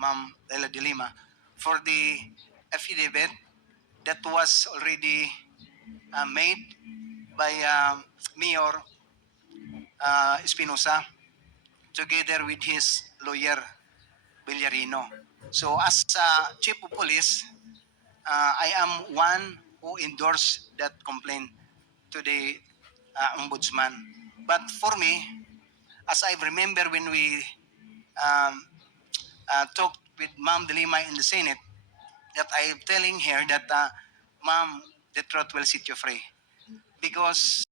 Ma'am Leila de Lima, for the affidavit that was already made by Mayor Espinosa together with his lawyer Villarino. So as Chief of Police, I am one who endorsed that complaint to the Ombudsman. But for me, as I remember when we um, talked with Ma'am De Lima in the Senate, that I am telling her that, Ma'am, the truth will set you free. Because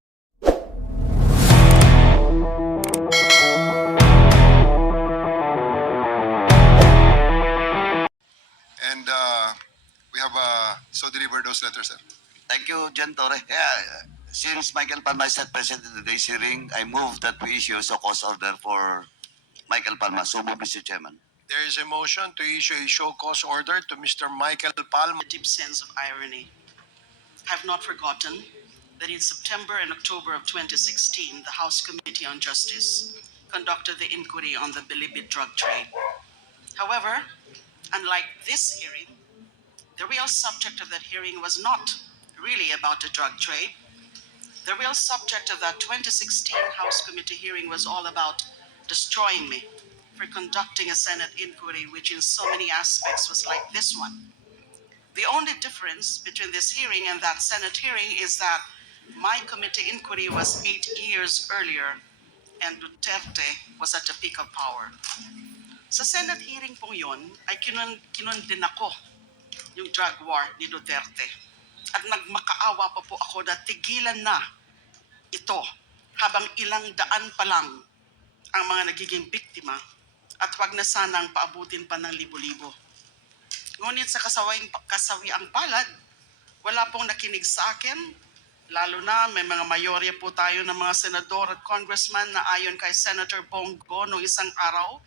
And we have so deliver those letters, sir. Thank you, Jen Torre. Yeah, since Michael Palma is not present in today's hearing, I move that we issue a cause order for Michael Palma. So move, Mr. Chairman. There is a motion to issue a show cause order to Mr. Michael Palma. A deep sense of irony. I have not forgotten that in September and October of 2016, the House Committee on Justice conducted the inquiry on the Bilibid drug trade. However, unlike this hearing, the real subject of that hearing was not really about the drug trade. The real subject of that 2016 House Committee hearing was all about destroying me for conducting a Senate inquiry, which in so many aspects was like this one. The only difference between this hearing and that Senate hearing is that my committee inquiry was 8 years earlier and Duterte was at the peak of power. Sa Senate hearing pong yun, ay kinundin ako yung drug war ni Duterte. At nagmakaawa pa po ako na tigilan na ito habang ilang daan pa lang ang mga nagiging biktima at wag na sanang paabutin pa ng libo-libo. Ngunit sa kasawiang palad, wala pong nakinig sa akin, lalo na may mga mayorya po tayo ng mga senador at congressman na ayon kay Senator Bongo noong isang araw,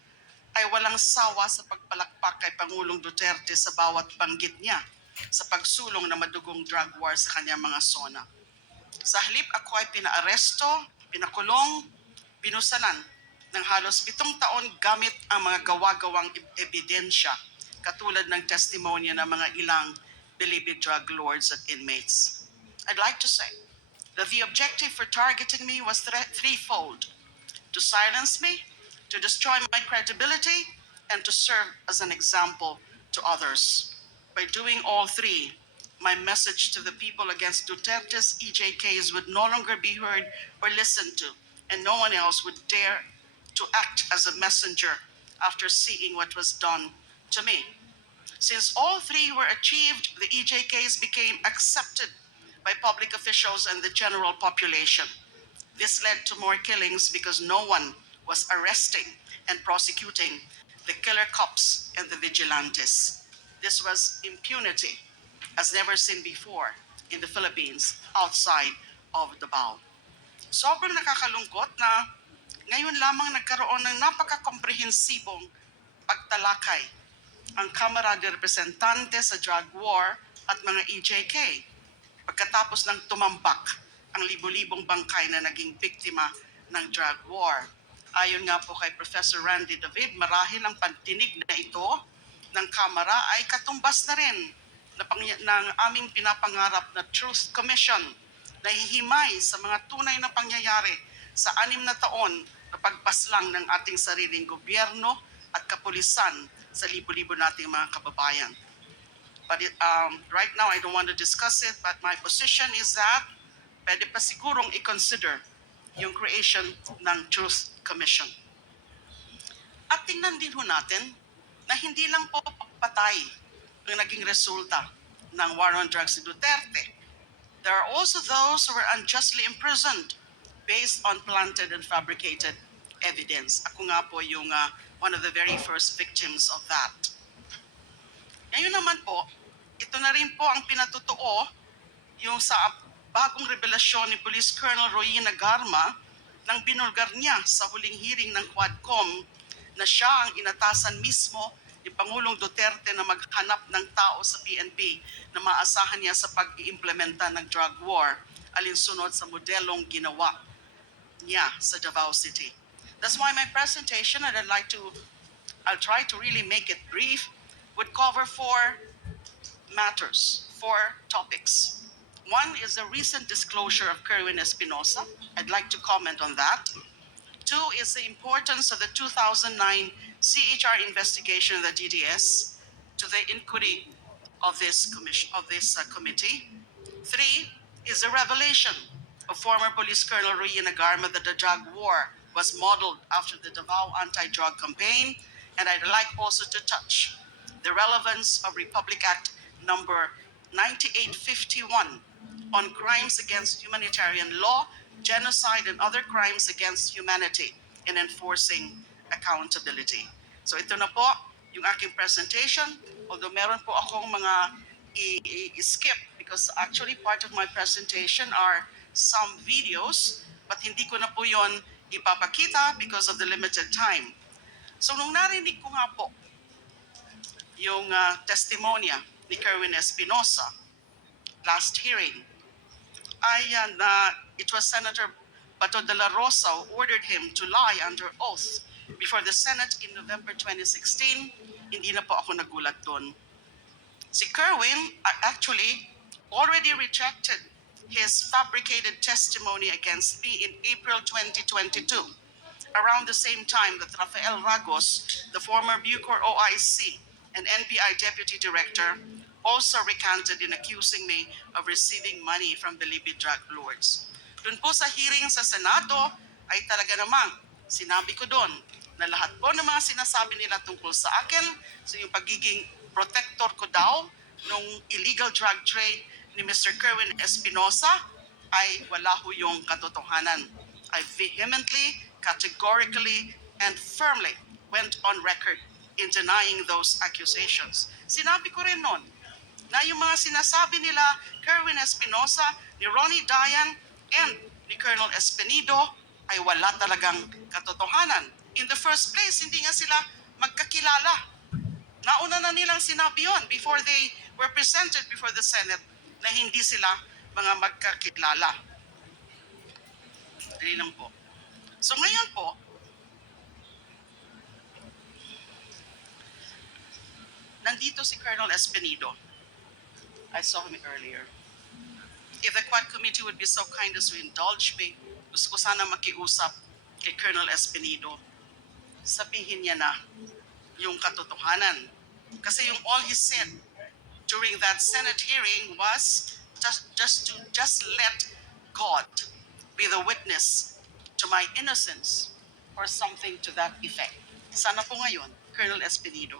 ay walang sawa sa pagpalakpak kay Pangulong Duterte sa bawat banggit niya sa pagsulong na madugong drug war sa kanyang mga zona. Sa halip ako ay pinaaresto, pinakulong, pinusalan ng halos 7 taon gamit ang mga gawa-gawang ebidensya katulad ng testimonya ng mga ilang Bilibid drug lords at inmates. I'd like to say that the objective for targeting me was threefold: to silence me, to destroy my credibility, and to serve as an example to others. By doing all three, my message to the people against Duterte's EJKs would no longer be heard or listened to, and no one else would dare to act as a messenger after seeing what was done to me. Since all three were achieved, the EJKs became accepted by public officials and the general population. This led to more killings because no one was arresting and prosecuting the killer cops and the vigilantes. This was impunity as never seen before in the Philippines outside of Davao. Sobrang nakakalungkot na ngayon lamang nagkaroon ng napaka-komprehensibong pagtalakay ang Kamara de Representante sa drug war at mga EJK pagkatapos ng tumambak ang libo-libong bangkay na naging biktima ng drug war. Ayon nga po kay Professor Randy David, marahil ang pantinig na ito ng Kamara ay katumbas na rin ng aming pinapangarap na Truth Commission na hihimay sa mga tunay na pangyayari sa 6 na taon na pagpaslang ng ating sariling gobyerno at kapulisan sa libo-libo nating mga kababayan. But right now, I don't want to discuss it, but my position is that pwede pa sigurong i-consider yung creation ng Truth Commission. At tingnan din ho natin na hindi lang po pagpatay ang naging resulta ng war on drugs ni Duterte. There are also those who were unjustly imprisoned based on planted and fabricated evidence. Ako nga po yung one of the very first victims of that. Ngayon naman po, ito na rin po ang pinatutuo yung sa bagong revelasyon ni Police Colonel Royina Garma nang binulgar niya sa huling hearing ng Quadcom na siya ang inatasan mismo ni Pangulong Duterte na maghanap ng tao sa PNP na maasahan niya sa pag-iimplementa ng drug war alinsunod sa modelong ginawa niya sa Davao City. That's why my presentation, and I'd like to I'll try to really make it brief, would cover four matters, four topics. One is the recent disclosure of Kerwin Espinosa. I'd like to comment on that. Two is the importance of the 2009 CHR investigation of the DDS to the inquiry of this committee. Three is the revelation of former Police Colonel Rui Nagarma that the drug war was modeled after the Davao anti-drug campaign. And I'd like also to touch the relevance of Republic Act number 9851 on crimes against humanitarian law, genocide, and other crimes against humanity in enforcing accountability. So ito na po yung aking presentation. Although meron po akong mga i-skip because actually part of my presentation are some videos, but hindi ko na po yon ipapakita because of the limited time. So nung narinig ko nga po yung testimonya ni Kerwin Espinosa last hearing, it was Senator Bato de la Rosa who ordered him to lie under oath before the Senate in November 2016. Hindi na po ako nagulat doon. Si Kerwin actually already rejected his fabricated testimony against me in April 2022, around the same time that Rafael Ragos, the former Bucor OIC and NBI Deputy Director, also recanted in accusing me of receiving money from Bilibid drug lords. Doon po sa hearing sa Senado ay talaga namang sinabi ko doon na lahat po ng mga sinasabi nila tungkol sa akin, so yung pagiging protector ko daw nung illegal drug trade ni Mr. Kerwin Espinosa ay wala ho yung katotohanan. I vehemently, categorically, and firmly went on record in denying those accusations. Sinabi ko rin noon na yung mga sinasabi nila Kerwin Espinosa, ni Ronnie Dayan, and ni Colonel Espinedo ay wala talagang katotohanan. In the first place, hindi nga sila magkakilala. Nauna na nilang sinabi yun before they were presented before the Senate na hindi sila mga magkakilala. Dali lang po. So ngayon po, nandito si Colonel Espinedo. I saw him earlier. If the Quad Committee would be so kind as to indulge me, gusto ko sana makiusap kay Colonel Espinedo. Sabihin niya na yung katotohanan. Kasi yung all he said during that Senate hearing was just let God be the witness to my innocence or something to that effect. Sana po ngayon, Colonel Espinedo,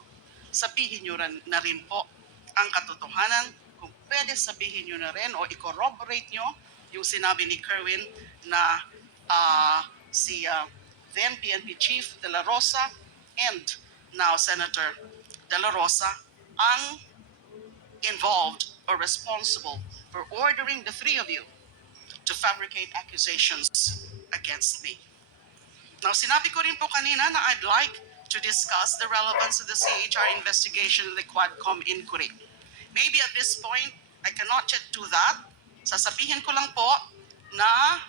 sabihin nyo na rin po ang katotohanan. Kung pwede sabihin nyo na rin o i-corroborate nyo yung sinabi ni Kerwin na si then PNP Chief De La Rosa and now Senator De La Rosa ang involved or responsible for ordering the three of you to fabricate accusations against me. Now, sinabi ko rin po kanina na I'd like to discuss the relevance of the CHR investigation in the Quadcom inquiry. Maybe at this point, I cannot yet do that. Sasabihin ko lang po na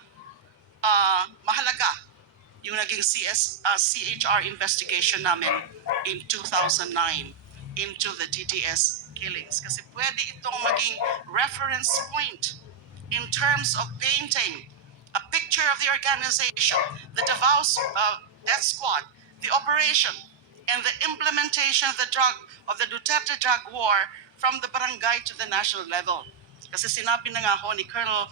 mahalaga yung naging CHR investigation namin in 2009 into the DDS killings. Kasi pwede itong maging reference point in terms of painting a picture of the organization, the Davao Death Squad, the operation, and the implementation of the Duterte drug war from the barangay to the national level. Kasi sinabi na nga ho ni Colonel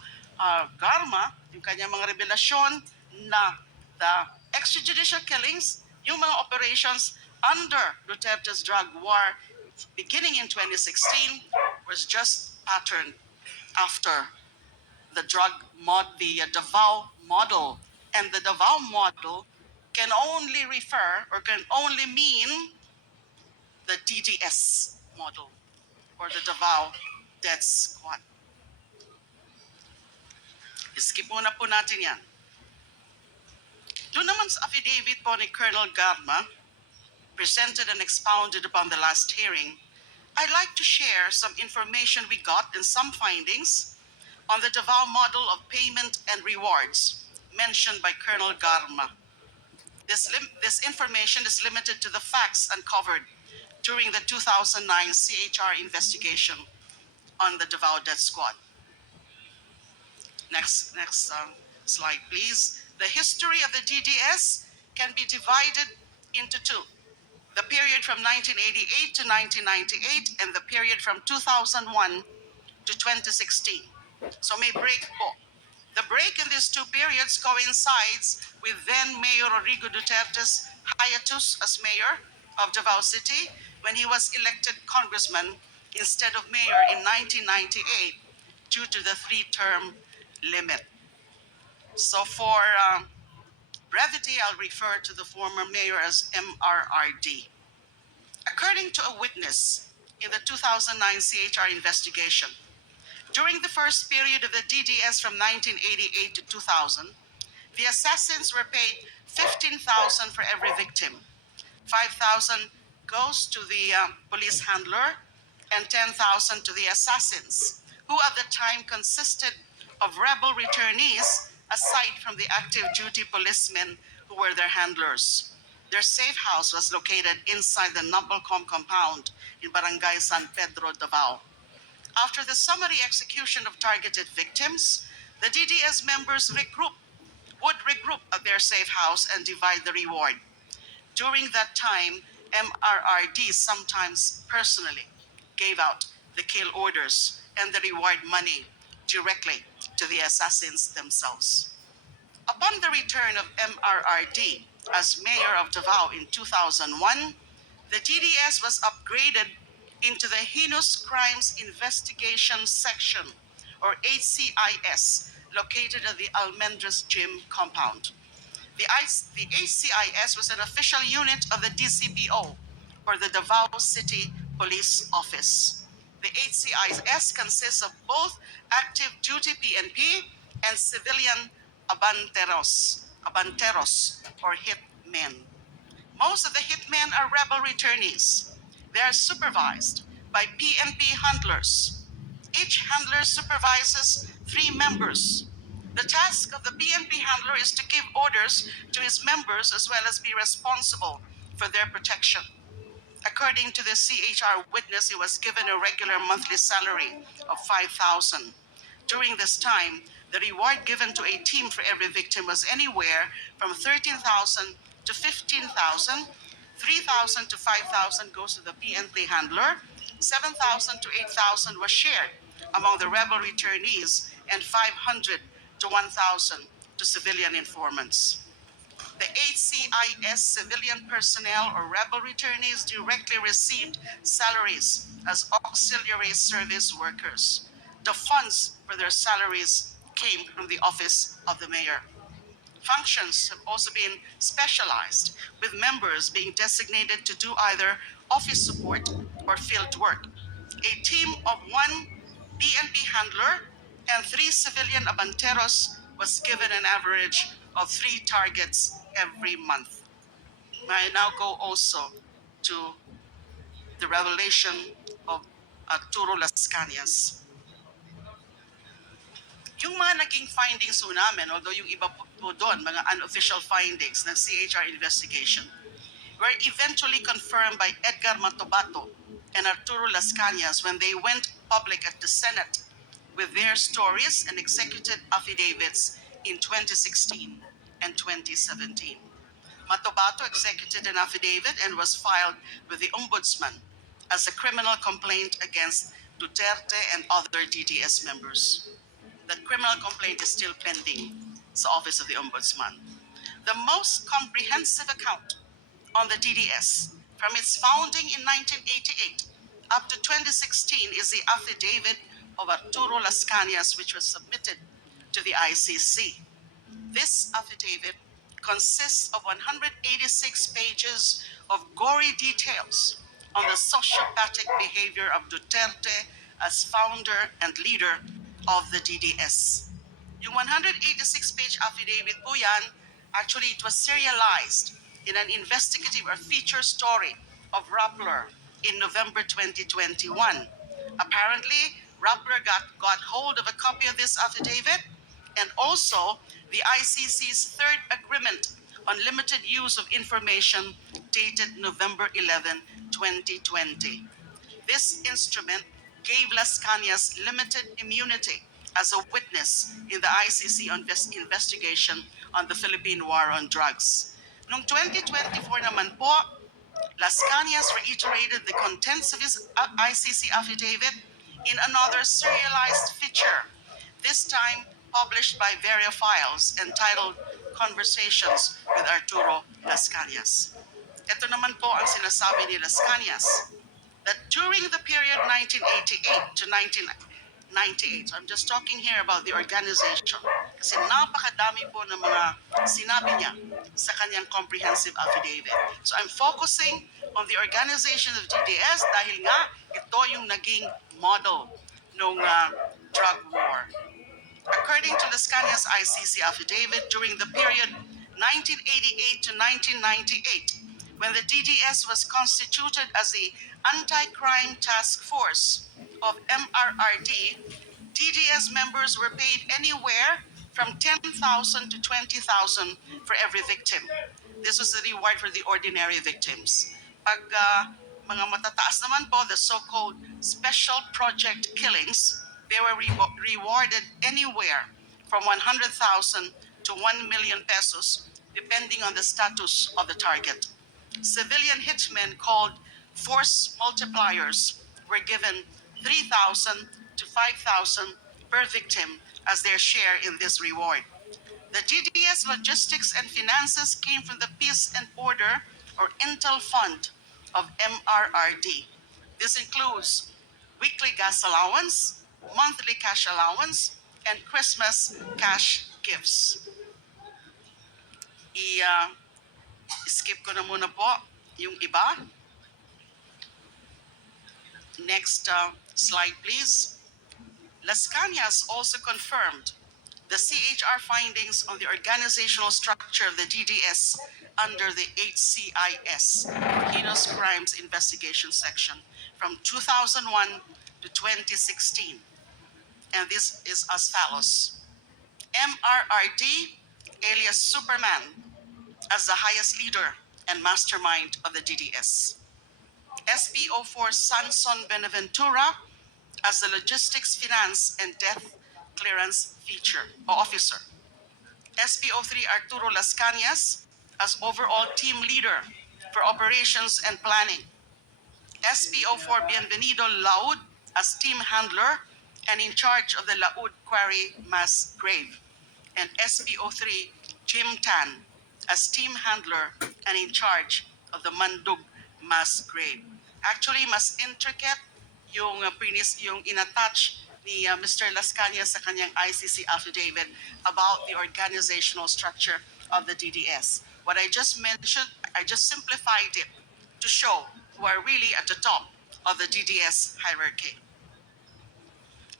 Garma, yung kanyang mga revelasyon na the extrajudicial killings, yung mga operations under Duterte's drug war beginning in 2016 was just patterned after the Davao model. And the Davao model can only refer or can only mean the DDS model or the Davao Death Squad. Skip muna po natin yan. Doon naman sa affidavit po ni Colonel Garma, presented and expounded upon the last hearing, I'd like to share some information we got and some findings on the Davao model of payment and rewards mentioned by Colonel Garma. This information is limited to the facts uncovered during the 2009 CHR investigation on the Davao Death Squad. Next slide, please. The history of the DDS can be divided into two: the period from 1988 to 1998 and the period from 2001 to 2016. So may break po. The break in these two periods coincides with then Mayor Rodrigo Duterte's hiatus as mayor of Davao City when he was elected congressman instead of mayor in 1998 due to the three-term limit. So for brevity, I'll refer to the former mayor as MRRD. According to a witness in the 2009 CHR investigation, during the first period of the DDS from 1988 to 2000, the assassins were paid 15,000 for every victim. 5,000 goes to the police handler and 10,000 to the assassins, who at the time consisted of rebel returnees aside from the active duty policemen who were their handlers. Their safe house was located inside the Nobelcom compound in Barangay San Pedro, Davao. After the summary execution of targeted victims, the DDS members would regroup at their safe house and divide the reward. During that time, MRRD sometimes personally gave out the kill orders and the reward money directly to the assassins themselves. Upon the return of MRRD as mayor of Davao in 2001, the DDS was upgraded into the Heinous Crimes Investigation Section, or HCIS, located at the Almendras Gym compound. The HCIS was an official unit of the DCPO, or the Davao City Police Office. The HCIS consists of both active duty PNP and civilian abanteros, or hitmen. Most of the hitmen are rebel returnees. They are supervised by PNP handlers. Each handler supervises 3 members. The task of the PNP handler is to give orders to his members as well as be responsible for their protection. According to the CHR witness, he was given a regular monthly salary of 5,000. During this time, the reward given to a team for every victim was anywhere from 13,000 to 15,000. 3,000 to 5,000 goes to the PNP handler, 7,000 to 8,000 was shared among the rebel returnees, and 500 to 1,000 to civilian informants. The HCIS civilian personnel or rebel returnees directly received salaries as auxiliary service workers. The funds for their salaries came from the office of the mayor. Functions have also been specialized, with members being designated to do either office support or field work. A team of 1 PNP handler and 3 civilian abanteros was given an average of 3 targets every month. May I now go also to the revelation of Arturo Las Cañas. Yung mga naging findings po namin, although yung iba po doon, mga unofficial findings ng CHR investigation, were eventually confirmed by Edgar Matobato and Arturo Las Cañas when they went public at the Senate with their stories and executed affidavits in 2016 and 2017. Matobato executed an affidavit and was filed with the Ombudsman as a criminal complaint against Duterte and other DDS members. That criminal complaint is still pending sa Office of the Ombudsman. The most comprehensive account on the DDS from its founding in 1988 up to 2016 is the affidavit of Arturo Las Cañas, which was submitted to the ICC. This affidavit consists of 186 pages of gory details on the sociopathic behavior of Duterte as founder and leader of the DDS. Yung 186-page affidavit po yan, actually it was serialized in an investigative or feature story of Rappler in November 2021. Apparently, Rappler got hold of a copy of this affidavit and also the ICC's third agreement Unlimited Use of Information dated November 11, 2020. This instrument gave Las Cañas limited immunity as a witness in the ICC investigation on the Philippine War on Drugs. Noong 2024 naman po, Las Cañas reiterated the contents of his ICC affidavit in another serialized feature, this time published by Veria Files, entitled Conversations with Arturo Las Cañas. Ito naman po ang sinasabi ni Las Cañas, that during the period 1988 to 1998, so I'm just talking here about the organization, kasi napakadami po ng mga sinabi niya sa kanyang comprehensive affidavit. So I'm focusing on the organization of DDS dahil nga ito yung naging model ng drug war. According to Las Cañas ICC affidavit, during the period 1988 to 1998, when the DDS was constituted as the Anti-Crime Task Force of MRRD, DDS members were paid anywhere from 10,000 to 20,000 for every victim. This was the reward for the ordinary victims. Pag mga matataas naman po, the so-called special project killings, they were rewarded anywhere from 100,000 to 1 million pesos, depending on the status of the target. Civilian hitmen called force multipliers were given 3,000 to 5,000 per victim as their share in this reward. The DDS logistics and finances came from the Peace and Order or Intel Fund of MRRD. This includes weekly gas allowance, monthly cash allowance, and Christmas cash gifts. Skip ko na muna po yung iba. Next slide, please. Las Cañas also confirmed the CHR findings on the organizational structure of the DDS under the HCIS, Heinous Crimes Investigation Section, from 2001 to 2016. And this is as follows. MRRD, alias Superman, as the highest leader and mastermind of the DDS. SPO4 Sanson Benaventura as the logistics, finance, and death clearance officer. SPO3 Arturo Las Cañas as overall team leader for operations and planning. SPO4 Bienvenido Laud as team handler and in charge of the Laud Quarry mass grave. And SPO3 Jim Tan as team handler and in charge of the Mandug mass grave. Actually, mas intricate yung inattach ni Mr. Las Cañas sa kanyang ICC affidavit about the organizational structure of the DDS. What I just mentioned, I just simplified it to show who are really at the top of the DDS hierarchy.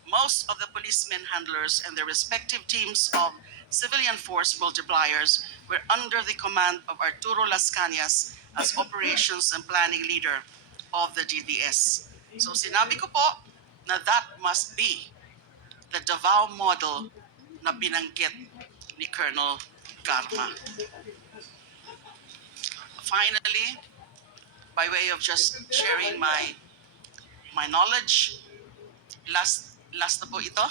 Most of the policemen handlers and their respective teams of civilian force multipliers were under the command of Arturo Las Cañas as operations and planning leader of the DDS. So sinabi ko po na that must be the Davao model na binanggit ni Colonel Garma. Finally, by way of just sharing my knowledge, last na po ito,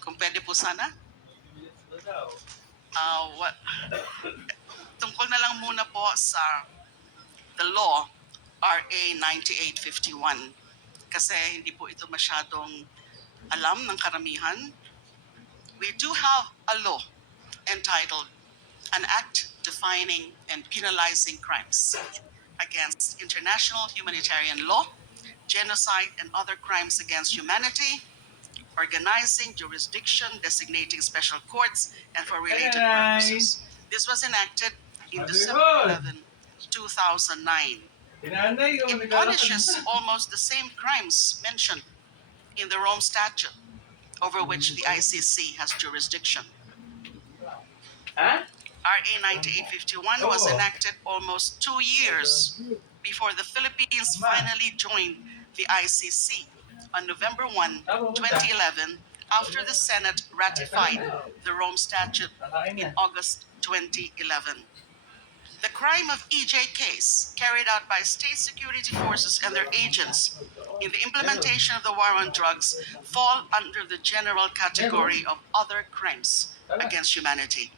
kung pwede po sana. Tungkol na lang muna po sa the law, RA 9851, kasi hindi po ito masyadong alam ng karamihan. We do have a law entitled An Act Defining and Penalizing Crimes Against International Humanitarian Law, Genocide and Other Crimes Against Humanity, Organizing Jurisdiction, Designating Special Courts, and for related purposes. This was enacted in December 11, 2009. It punishes almost the same crimes mentioned in the Rome Statute, over which the ICC has jurisdiction. RA 9851 was enacted almost 2 years before the Philippines finally joined the ICC on November 1, 2011, after the Senate ratified the Rome Statute in August 2011. The crime of EJ case carried out by state security forces and their agents in the implementation of the war on drugs fall under the general category of other crimes against humanity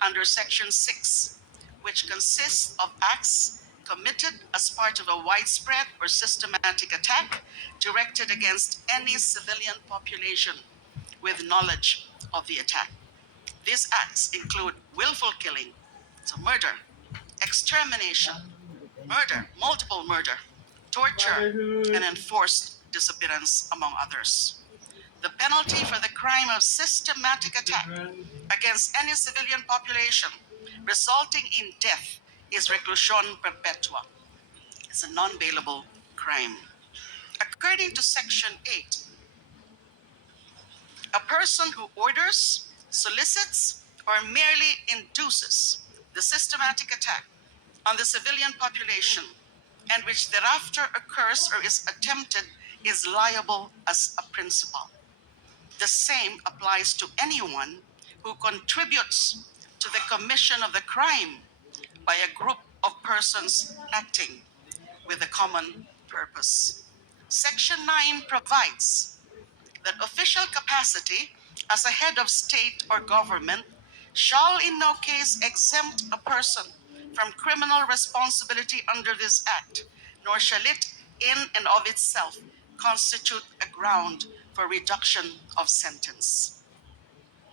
under Section 6, which consists of acts committed as part of a widespread or systematic attack directed against any civilian population with knowledge of the attack. These acts include willful killing, so murder, extermination, murder, multiple murder, torture, and enforced disappearance, among others. The penalty for the crime of systematic attack against any civilian population resulting in death is reclusion perpetua. It's a non-bailable crime. According to Section 8, a person who orders, solicits, or merely induces the systematic attack on the civilian population and which thereafter occurs or is attempted is liable as a principal. The same applies to anyone who contributes to the commission of the crime by a group of persons acting with a common purpose. Section 9 provides that official capacity as a head of state or government shall in no case exempt a person from criminal responsibility under this act, nor shall it in and of itself constitute a ground for reduction of sentence.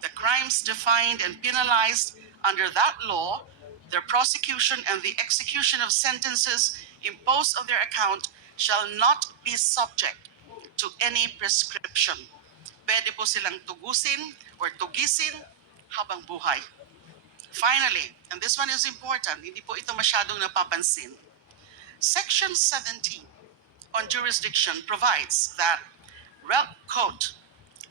The crimes defined and penalized under that law, their prosecution and the execution of sentences imposed on their account shall not be subject to any prescription. Pwede po silang tugusin or tugisin habang buhay. Finally, and this one is important, hindi po ito masyadong napapansin, Section 17 on jurisdiction provides that, quote,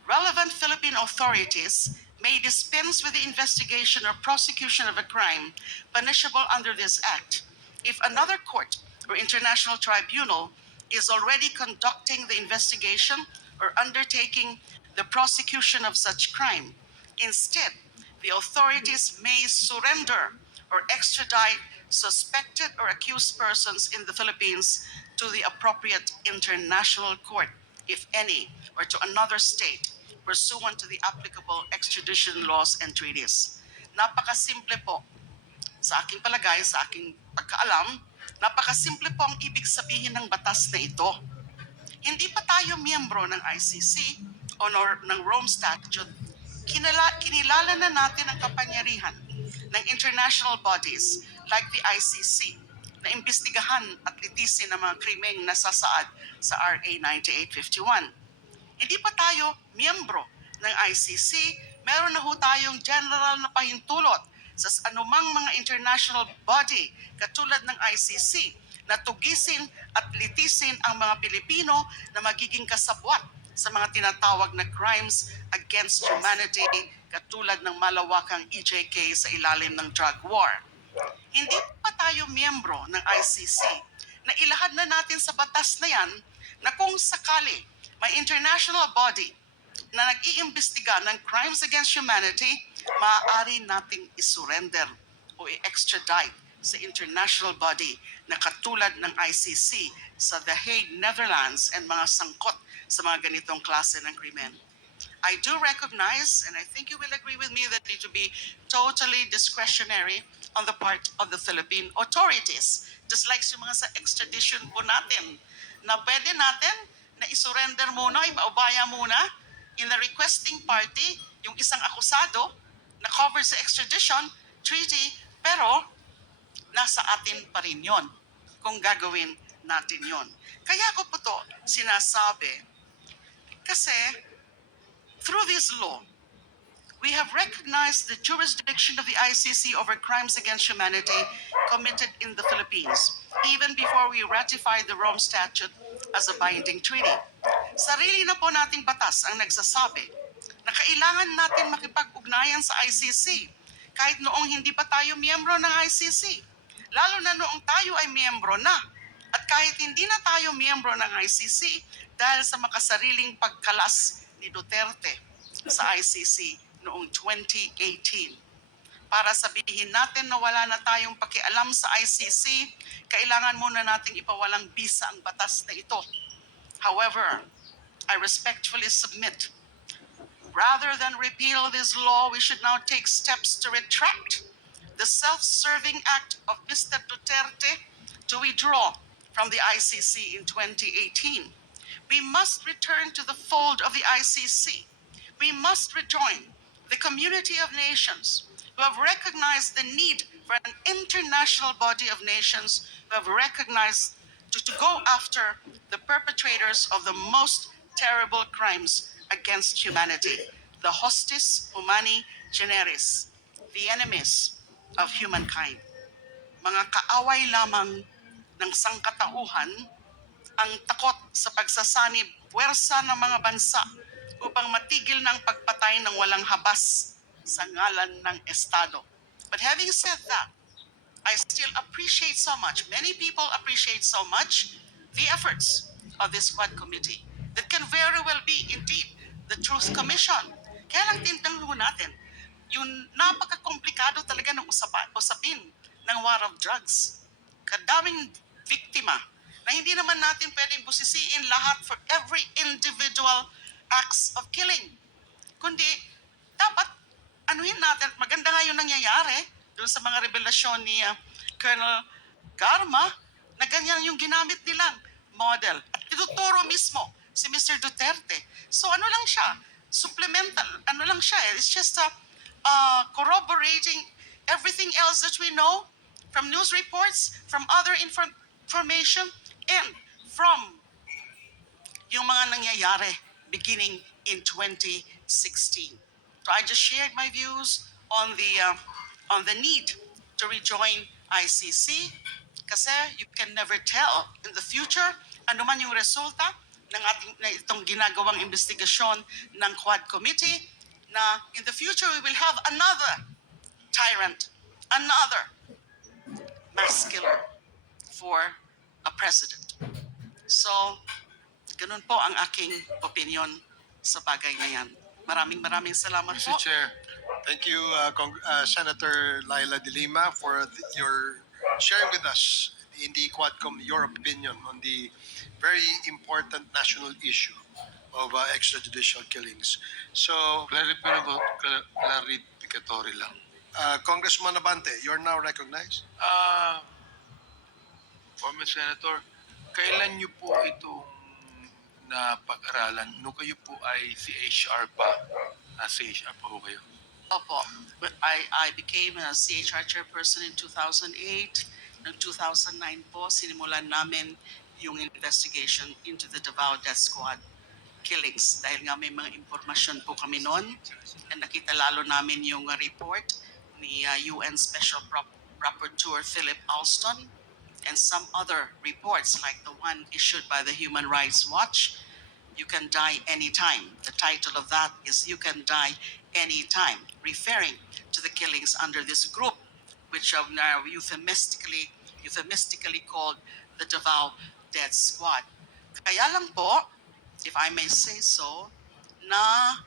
relevant Philippine authorities may dispense with the investigation or prosecution of a crime punishable under this act if another court or international tribunal is already conducting the investigation or undertaking the prosecution of such crime. Instead, the authorities may surrender or extradite suspected or accused persons in the Philippines to the appropriate international court, if any, or to another state pursuant to the applicable extradition laws and treaties. Napakasimple po. Sa aking palagay, sa aking pagkaalam, napakasimple po ang ibig sabihin ng batas na ito. Hindi pa tayo miyembro ng ICC o ng Rome Statute, kinilala na natin ang kapangyarihan ng international bodies like the ICC na imbestigahan at litisin ang mga krimeng nasasaad sa RA 9851. Hindi pa tayo miyembro ng ICC, meron na ho tayong general na pahintulot sa anumang mga international body katulad ng ICC na tugisin at litisin ang mga Pilipino na magiging kasabwat sa mga tinatawag na crimes against humanity katulad ng malawakang EJK sa ilalim ng drug war. Hindi pa tayo miyembro ng ICC na ilahad na natin sa batas na yan na kung sakali may international body na nag-iimbestiga ng crimes against humanity, maaari nating isurrender o i-extradite sa international body na katulad ng ICC sa The Hague, Netherlands, and mga sangkot sa mga ganitong klase ng krimen. I do recognize, and I think you will agree with me, that it will be totally discretionary on the part of the Philippine authorities. Just like sa mga sa extradition po natin, na pwede natin na isurrender muna, ipaubaya muna in the requesting party, yung isang akusado na covered sa extradition treaty, pero nasa atin pa rin yon kung gagawin natin yon. Kaya ko po to sinasabi kasi through this law, we have recognized the jurisdiction of the ICC over crimes against humanity committed in the Philippines, even before we ratified the Rome Statute as a binding treaty. Sarili na po nating batas ang nagsasabi na kailangan natin makipag-ugnayan sa ICC kahit noong hindi pa tayo miyembro ng ICC. Lalo na noong tayo ay miyembro na. At kahit hindi na tayo miyembro ng ICC dahil sa makasariling pagkalas ni Duterte sa ICC noong 2018. para sabihin natin na wala na tayong pakialam sa ICC, kailangan muna nating ipawalang bisa ang batas na ito. However, I respectfully submit, rather than repeal this law, we should now take steps to retract the self-serving act of Mr. Duterte to withdraw from the ICC in 2018. We must return to the fold of the ICC. We must rejoin the community of nations who have recognized the need for an international body of nations who have recognized to go after the perpetrators of the most terrible crimes against humanity, the hostis humani generis, the enemies of humankind. Mga kaaway lamang ng sangkatauhan ang takot sa pagsasanib puwersa ng mga bansa upang matigil ng pagpatay ng walang habas sa ngalan ng Estado. But having said that, I still appreciate so much, many people appreciate so much the efforts of this Quad Committee that can very well be indeed the Truth Commission. Kaya lang tintangluhan natin, yung napaka-komplikado talaga ng usapin ng war of drugs. Kadaming biktima na hindi naman natin pwedeng busisiin lahat for every individual acts of killing. Kundi, dapat anuhin natin, maganda nga yung nangyayari doon sa mga revelasyon ni Colonel Garma na ganyan yung ginamit nilang model. At tinuturo mismo si Mr. Duterte. So ano lang siya? Supplemental. Ano lang siya? It's just corroborating everything else that we know from news reports, from other information, and from yung mga nangyayari beginning in 2016. So I just shared my views on the need to rejoin ICC kasi you can never tell in the future ano man yung resulta ng itong ginagawang investigasyon ng Quad Committee na in the future we will have another tyrant, another mass killer for a president. So, ganun po ang aking opinion sa bagay na yan. Maraming salamat po. Mr. Chair, thank you, Senator Laila De Lima, for your sharing with us in the Quadcom your opinion on the very important national issue of extrajudicial killings. So, Clarificatory lang. Congressman Abante, you're now recognized. Former Senator, kailan niyo po itong napag-aralan? Nung kayo po ay CHR pa, CHR pa ho kayo? Opo. But I became a CHR chairperson in 2008. Noong 2009 po, sinimulan namin yung investigation into the Davao Death Squad killings. Dahil nga may mga impormasyon po kami noon. And nakita lalo namin yung report ni UN Special Rapporteur Philip Alston and some other reports like the one issued by the Human Rights Watch, You Can Die Anytime. The title of that is You Can Die Anytime, referring to the killings under this group, which are now euphemistically called the Davao Death Squad. Kaya lang po, if I may say so, na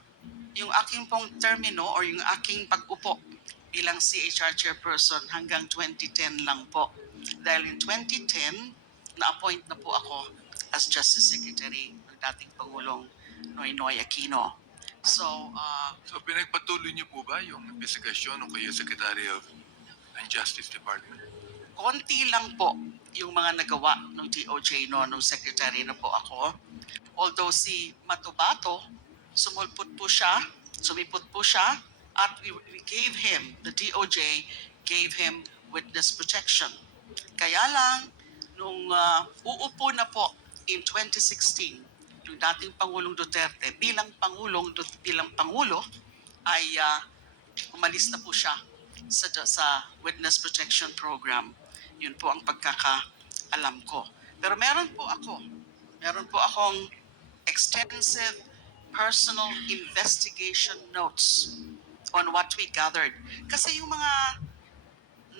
yung aking pong termino or yung aking pag-upo bilang CHR chairperson hanggang 2010 lang po. Dahil in 2010, na-appoint na po ako as Justice Secretary ng dating Pangulong Noynoy Aquino. So, So pinagpatuloy niyo po ba yung investigasyon nung kayo Secretary of Justice Department? konti lang po yung mga nagawa ng DOJ nung secretary na po ako. Although si Matubato, sumipot po siya, at we gave him, the DOJ gave him witness protection. Kaya lang, nung uupo na po in 2016, yung dating Pangulong Duterte bilang Pangulo ay umalis na po siya sa witness protection program. Yun po ang pagkakaalam ko. Pero meron po akong extensive personal investigation notes on what we gathered. Kasi yung mga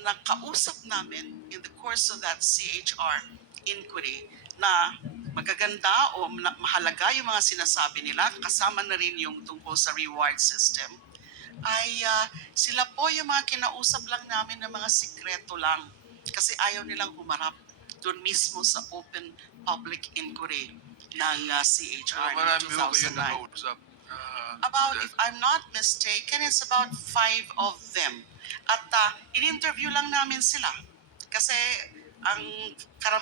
nakausap namin in the course of that CHR inquiry na magaganda o mahalaga yung mga sinasabi nila, kasama na rin yung tungkol sa reward system, Sila po yung mga kinausap lang namin ng mga sikreto lang. Kasi ayaw nilang humarap doon mismo sa open public inquiry ng CHR noong Marami ho kayo 2009. nakausap. About, if I'm not mistaken, it's about 5 of them. At in-interview lang namin sila. Kasi ang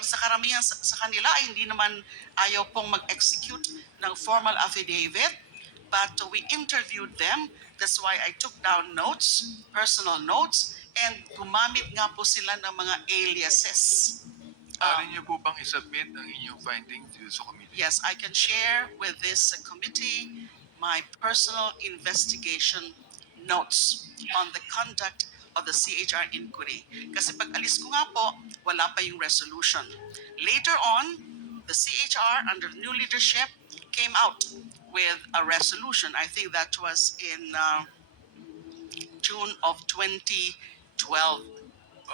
sa karamihan sa kanila ay hindi naman ayaw pong mag-execute ng formal affidavit. But we interviewed them. That's why I took down notes, personal notes, and gumamit nga po sila ng mga aliases. Maaari niyo po bang isubmit ang inyong findings dito sa committee? Yes, I can share with this committee my personal investigation notes on the conduct of the CHR inquiry. Kasi pag alis ko nga po, wala pa yung resolution. Later on, the CHR under new leadership came out with a resolution. I think that was in June of 2012.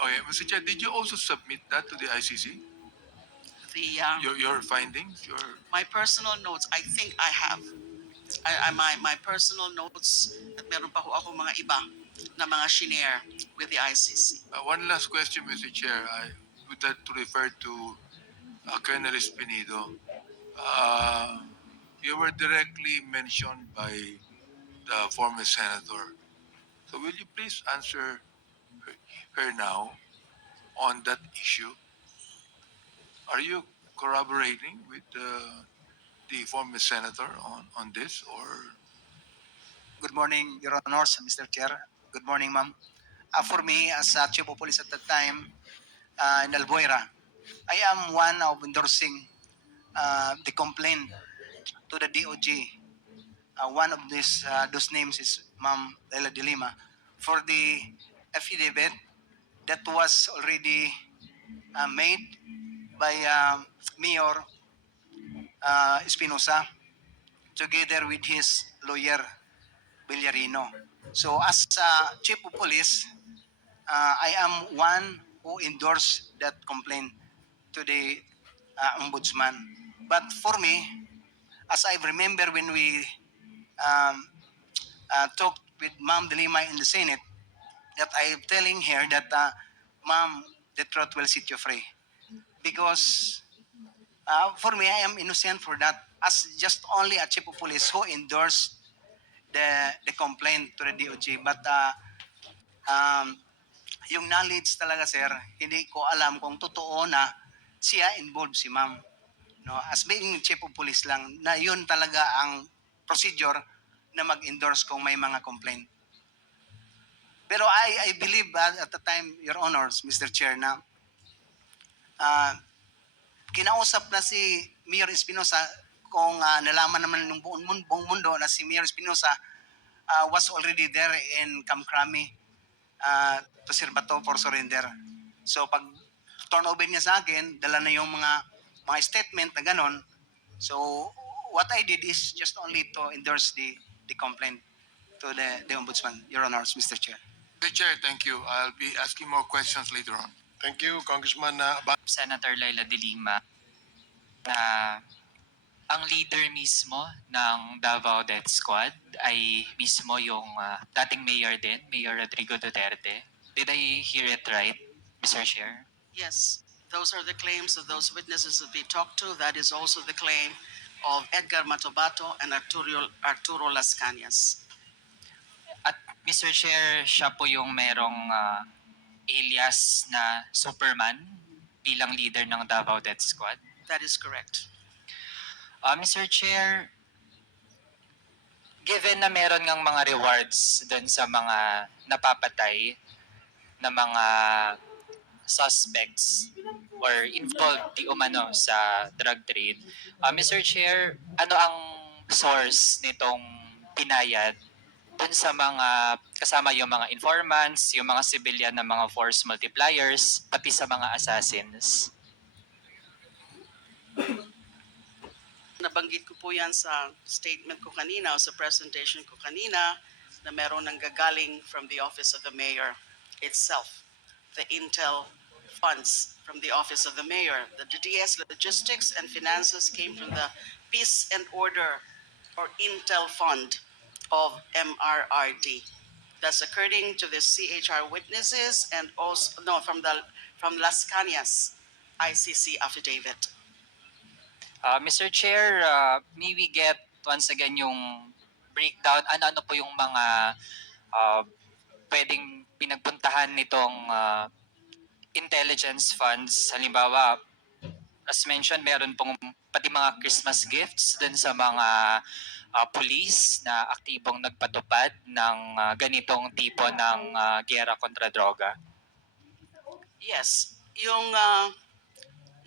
Okay, Mr. Chair, did you also submit that to the ICC? Your findings? My personal notes, I think I have. My personal notes, at meron pa ho ako mga iba na mga shinare with the ICC. One last question, Mr. Chair. I would like to refer to Colonel Espinedo. You were directly mentioned by the former senator. So will you please answer her now on that issue? Are you corroborating with the former senator on this, or Good morning, Your Honors, Mr. Chair. Good morning, ma'am. For me, as Chief of Police at that time in Albuera, I am one of endorsing the complaint to the DOJ. One of those names is Ma'am Leila de Lima for the affidavit that was already made by Mayor Espinosa together with his lawyer Villarino. So as Chief of Police, I am one who endorsed that complaint to the Ombudsman. But for me, as I remember when we talked with Ma'am De Lima in the Senate, that I am telling her that, Ma'am, the truth will set you free. Because for me, I am innocent for that. As just only a chief of police who endorsed the complaint to the DOJ. But um, yung knowledge talaga, sir, hindi ko alam kung totoo na siya involved si ma'am. No, as being chief of police lang, na yun talaga ang procedure na mag-endorse kung may mga complaint. Pero I believe at the time, Your Honors, Mr. Chair, na kinausap na si Mayor Espinosa kung nalaman naman ng buong mundo na si Mayor Espinosa was already there in Kamkrami to Sirbato for surrender. So pag turnover niya sa akin, dala na yung mga statement na ganon. So what I did is just only to endorse the complaint to the Ombudsman, Your Honors, Mr. Chair. Mr. Chair, thank you. I'll be asking more questions later on. Thank you, Congressman Senator Laila de Lima, na ang leader mismo ng Davao Death Squad ay mismo yung dating mayor din, Mayor Rodrigo Duterte. Did I hear it right, Mr. Chair? Yes, those are the claims of those witnesses that we talked to. That is also the claim of Edgar Matobato and Arturo Las Cañas. At Mr. Chair, siya po yung merong alias na Superman bilang leader ng Davao Death Squad. That is correct. Mr. Chair, given na meron ngang mga rewards dun sa mga napapatay na mga suspects or involved di umano sa drug trade, Mr. Chair, ano ang source nitong pinayad dun sa mga kasama yung mga informants, yung mga civilian na mga force multipliers, pati sa mga assassins? Nabanggit ko po yan sa statement ko kanina o sa presentation ko kanina na meron nang gagaling from the office of the mayor itself. The intel funds from the office of the mayor. The DS logistics and finances came from the Peace and Order or Intel Fund of MRRD. That's according to the CHR witnesses and also no from Las Cañas ICC affidavit. Mr. Chair, may we get once again yung breakdown, ano-ano po yung mga uh, pwedeng pinagpuntahan nitong intelligence funds. Halimbawa, as mentioned, meron pong pati mga Christmas gifts dun sa mga police na aktibong nagpatupad ng ganitong tipo ng giyera kontra droga. Yes, yung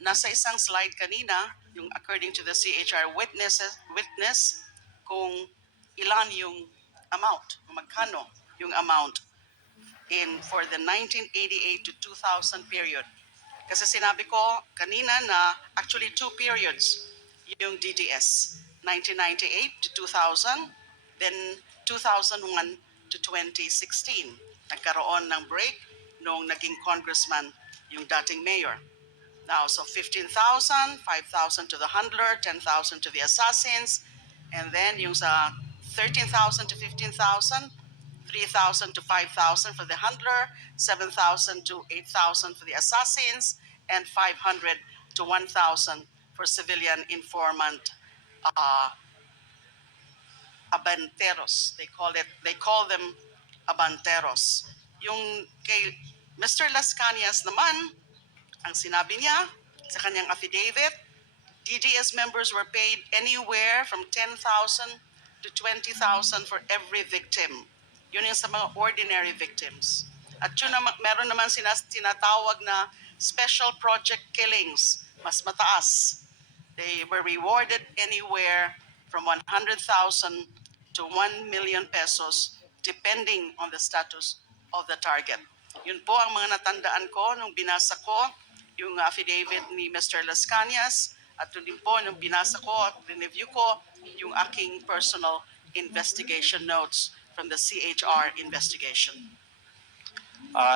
nasa isang slide kanina, yung according to the CHR witness kung ilan yung amount, kung magkano yung amount in for the 1988 to 2000 period. Kasi sinabi ko kanina na actually two periods yung DDS. 1998 to 2000, then 2001 to 2016. Nagkaroon ng break nung naging congressman yung dating mayor. Now, so 15,000, 5,000 to the handler, 10,000 to the assassins, and then yung sa 13,000 to 15,000, 3,000 to 5,000 for the handler, 7,000 to 8,000 for the assassins, and 500 to 1,000 for civilian informant abanteros. They call them abanteros. Yung kay Mr. Las Cañas naman, ang sinabi niya sa kanyang affidavit, DDS members were paid anywhere from 10,000 to 20,000 for every victim. Yun yung sa mga ordinary victims. At yun naman, meron naman tinatawag na special project killings, mas mataas. They were rewarded anywhere from 100,000 to 1 million pesos depending on the status of the target. Yun po ang mga natandaan ko nung binasa ko yung affidavit ni Mr. Las Cañas at din po nung binasa ko at review ko yung aking personal investigation notes from the CHR investigation.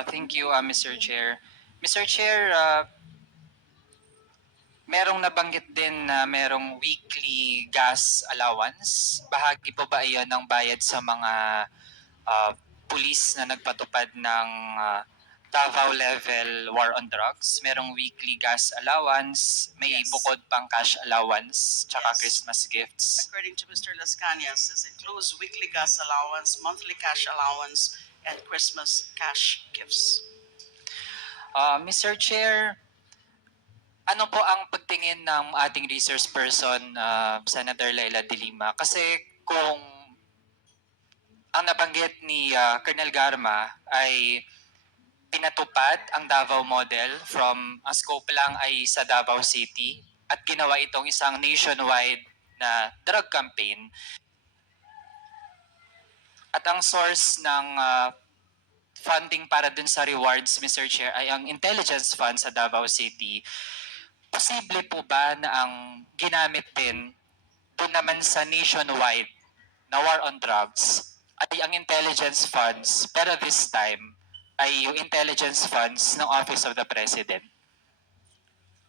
Thank you, Mr. Chair. Mr. Chair, merong nabanggit din na merong weekly gas allowance. Bahagi po ba iyon ng bayad sa mga police na nagpatupad ng Davao level war on drugs? Merong weekly gas allowance, may Yes. bukod pang cash allowance, tsaka Yes. Christmas gifts. According to Mr. Las Cañas, this includes weekly gas allowance, monthly cash allowance, and Christmas cash gifts. Mr. Chair, ano po ang pagtingin ng ating resource person, Senator Laila de Lima? Kasi kung ang nabanggit ni Colonel Garma ay pinatupad ang Davao model from ang scope lang ay sa Davao City at ginawa itong isang nationwide na drug campaign. At ang source ng funding para dun sa rewards, Mr. Chair, ay ang intelligence fund sa Davao City. Posible po ba na ang ginamit din doon naman sa nationwide na war on drugs ay ang intelligence funds, pero this time ay yung intelligence funds ng Office of the President?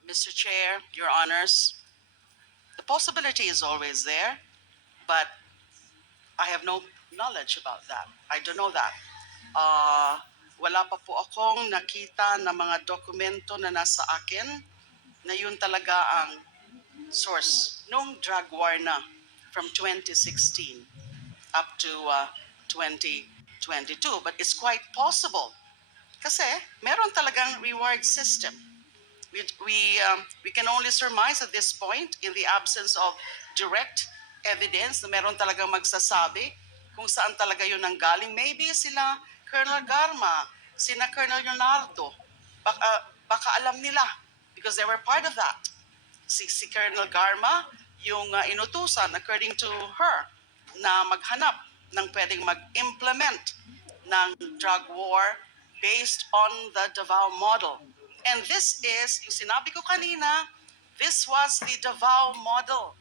Mr. Chair, Your Honors, the possibility is always there, but I have no knowledge about that. I don't know that. Wala pa po akong nakita na mga dokumento na nasa akin na yun talaga ang source nung drug war na from 2016 up to 2022. But it's quite possible kasi meron talagang reward system. We can only surmise at this point in the absence of direct evidence na meron talagang magsasabi kung saan talaga yun nanggaling. Maybe sila Colonel Garma, sina Colonel Leonardo, baka alam nila because they were part of that. Si Colonel Garma, yung inutusan according to her na maghanap ng pwedeng mag-implement ng drug war based on the Davao model. And this is, yung sinabi ko kanina, this was the Davao model.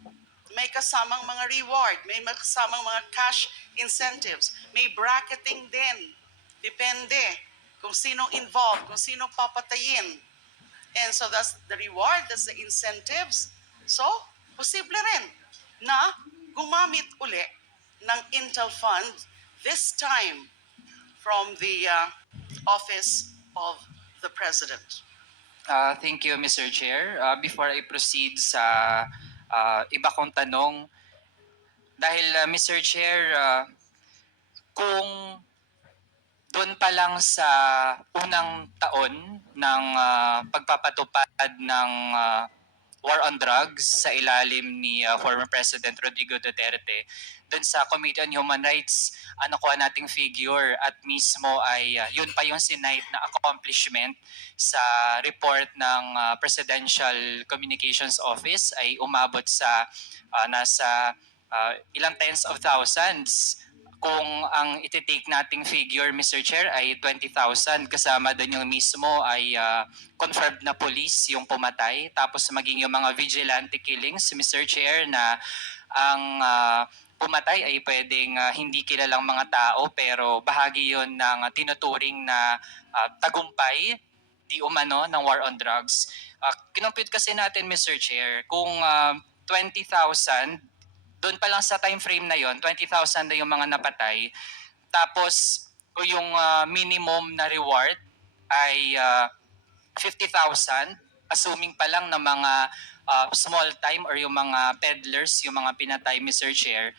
May kasamang mga reward, may kasamang mga cash incentives, may bracketing din. Depende kung sino involved, kung sino papatayin. And so that's the reward, that's the incentives. So, posible rin na gumamit uli ng Intel Fund this time from the office of the President. Thank you, Mr. Chair. Before I proceed sa iba kong tanong, dahil Mr. Chair, kung doon pa lang sa unang taon ng pagpapatupad ng war on drugs sa ilalim ni former President Rodrigo Duterte, doon sa Committee on Human Rights, nakuha nating figure at mismo ay yun pa yung sinight na accomplishment sa report ng Presidential Communications Office ay umabot sa nasa ilang tens of thousands. Kung ang ititake nating figure, Mr. Chair, ay 20,000, kasama doon yung mismo ay confirmed na police yung pumatay, tapos maging yung mga vigilante killings, Mr. Chair, na ang pumatay ay pwedeng hindi kilalang mga tao pero bahagi yon ng tinuturing na tagumpay di umano ng war on drugs. Kinompute kasi natin, Mr. Chair, kung 20,000, doon pa lang sa time frame na yon, 20,000 na yung mga napatay. Tapos kung yung minimum na reward ay 50,000, assuming pa lang na mga small time or yung mga peddlers, yung mga pinatay, Mr. Chair,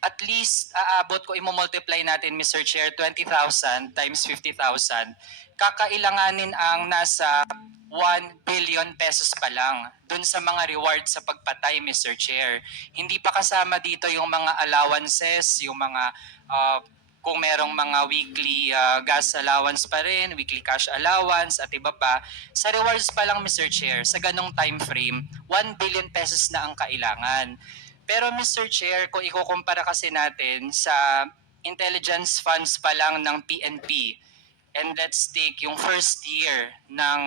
at least aabot ko, imo-multiply natin, Mr. Chair, 20,000 times 50,000, kakailanganin ang nasa 1 billion pesos pa lang dun sa mga rewards sa pagpatay, Mr. Chair. Hindi pa kasama dito yung mga allowances, yung mga kung merong mga weekly gas allowance pa rin, weekly cash allowance at iba pa. Sa rewards pa lang, Mr. Chair, sa ganong time frame, 1 billion pesos na ang kailangan. Pero Mr. Chair, kung ikukumpara kasi natin sa intelligence funds pa lang ng PNP, and let's take yung first year ng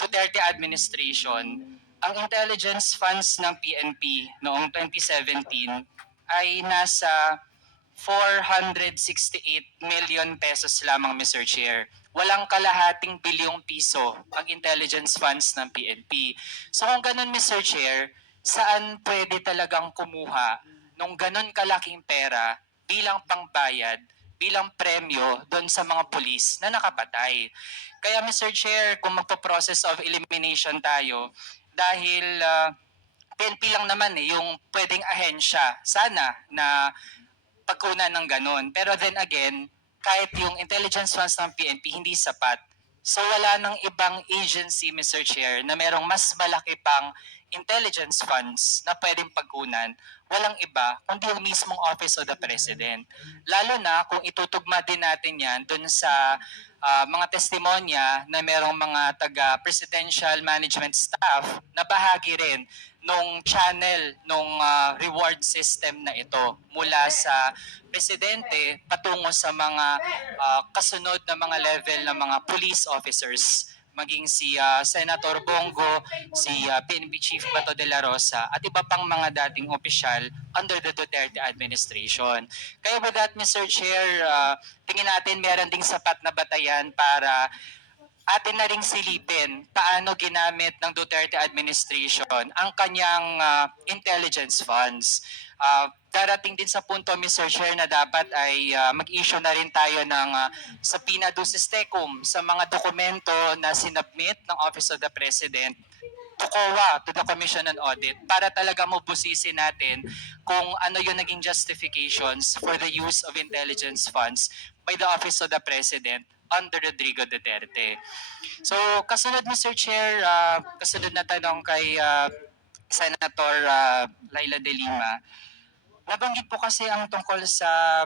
Duterte administration, ang intelligence funds ng PNP noong 2017 ay nasa 468 million pesos lamang, Mr. Chair. Walang kalahating bilyong piso ang intelligence funds ng PNP. So kung ganun, Mr. Chair, saan pwede talagang kumuha nung ganun kalaking pera bilang pangbayad, bilang premyo doon sa mga pulis na nakapatay? Kaya Mr. Chair, kung magpo-process of elimination tayo, dahil PNP lang naman yung pwedeng ahensya, sana na pagkunan ng ganun. Pero then again, kahit yung intelligence funds ng PNP hindi sapat. So wala nang ibang agency, Mr. Chair, na merong mas malaki pang intelligence funds na pwedeng pagkunan. Walang iba kundi yung mismong Office of the President. Lalo na kung itutugma din natin yan dun sa mga testimonya na merong mga taga-presidential management staff na bahagi rin nung channel nung reward system na ito mula sa presidente patungo sa mga kasunod na mga level ng mga police officers, maging si Senator Bongo, si PNP Chief Bato de la Rosa at iba pang mga dating opisyal under the Duterte administration. Kaya with that, Mr. Chair, tingin natin meron ding sapat na batayan para atin na ring silipin paano ginamit ng Duterte administration ang kanyang intelligence funds. Darating din sa punto, Mr. Chair, na dapat ay mag-issue na rin tayo ng subpoena ducis tecum sa mga dokumento na sinubmit ng Office of the President to COA, to the Commission on Audit, para talaga mabusisi natin kung ano yung naging justifications for the use of intelligence funds by the Office of the President under Rodrigo Duterte. So, kasunod, Mr. Chair, kasunod na tanong kay Senator Laila de Lima. Nabanggit po kasi ang tungkol sa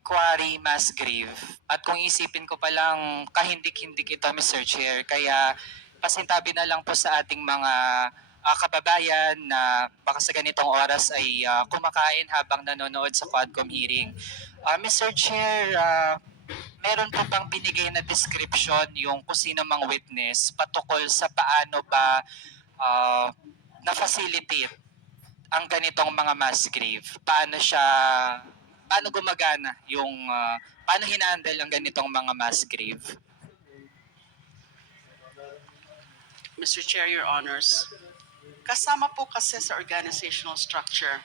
quarry mass grave. At kung isipin ko palang kahindik-hindik ito, Mr. Chair, kaya pasintabi na lang po sa ating mga kababayan na baka sa ganitong oras ay kumakain habang nanonood sa Quadcom hearing. Mr. Chair, meron po bang binigay na description yung kung sino mang witness patukol sa paano ba na-facilitate ang ganitong mga mass grave? Paano gumagana yung, paano hinandle ang ganitong mga mass grave? Mr. Chair, Your Honors, kasama po kasi sa organizational structure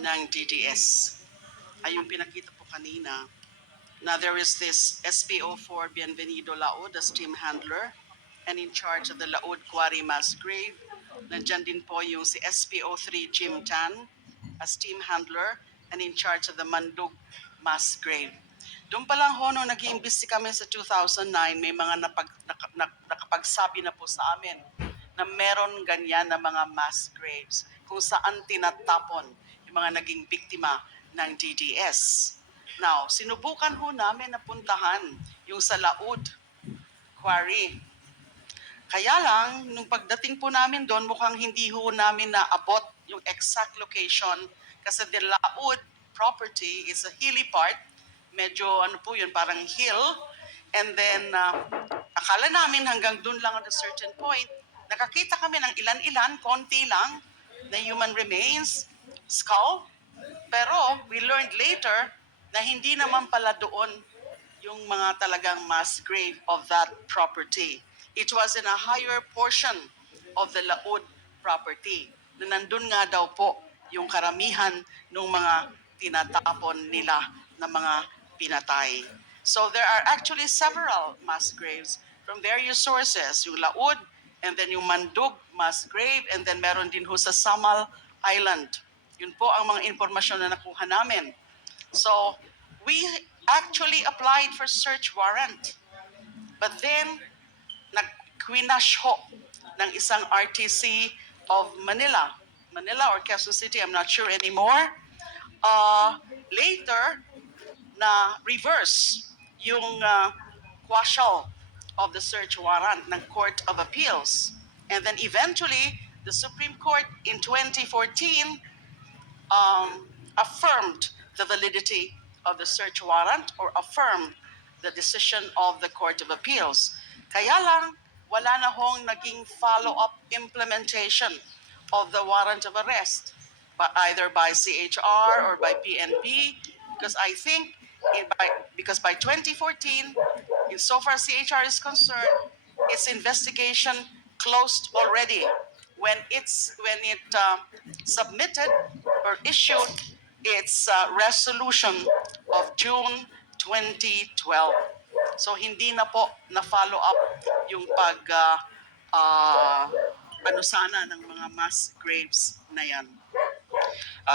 ng DDS ay yung pinakita po kanina Now there is this SPO4 Bienvenido Laod as team handler, and in charge of the Laod Quarry Mass Grave. Nandyan din po yung si SPO3 Jim Tan as team handler and in charge of the Mandug Mass Grave. Doon pa lang ho, nung nag-iimbesti kami sa 2009, may mga nakapagsabi na po sa amin na meron ganyan na mga mass graves kung saan tinatapon yung mga naging biktima ng DDS. Now, sinubukan ho namin na puntahan yung sa Laod Quarry. Kaya lang, nung pagdating po namin doon, mukhang hindi ho namin naabot yung exact location kasi the Laod property is a hilly part. Medyo ano po yun, parang hill. And then, akala namin hanggang doon lang at a certain point. Nakakita kami ng ilan-ilan, konti lang, na human remains, skull. Pero we learned later na hindi naman pala doon yung mga talagang mass grave of that property. It was in a higher portion of the Laod property na nandun nga daw po yung karamihan ng mga tinatapon nila na mga pinatay. So there are actually several mass graves from various sources, yung Laod, and then yung Mandug mass grave, and then meron din ho sa Samal Island. Yun po ang mga impormasyon na nakuha namin. So we actually applied for search warrant. But then, nag-quinash ho ng isang RTC of Manila or Quezon City, I'm not sure anymore. Later, na reverse yung quashal of the search warrant ng Court of Appeals. And then eventually, the Supreme Court in 2014 affirmed the validity of the search warrant or affirmed the decision of the Court of Appeals. Kaya lang, wala na hong naging follow-up implementation of the warrant of arrest, either by CHR or by PNP, because I think because by 2014, insofar CHR is concerned, its investigation closed already when it submitted or issued its resolution of June 2012. So hindi na po na follow up yung ano sana ng mga mass graves na yan.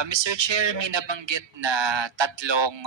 Mr. Chair, may nabanggit na tatlong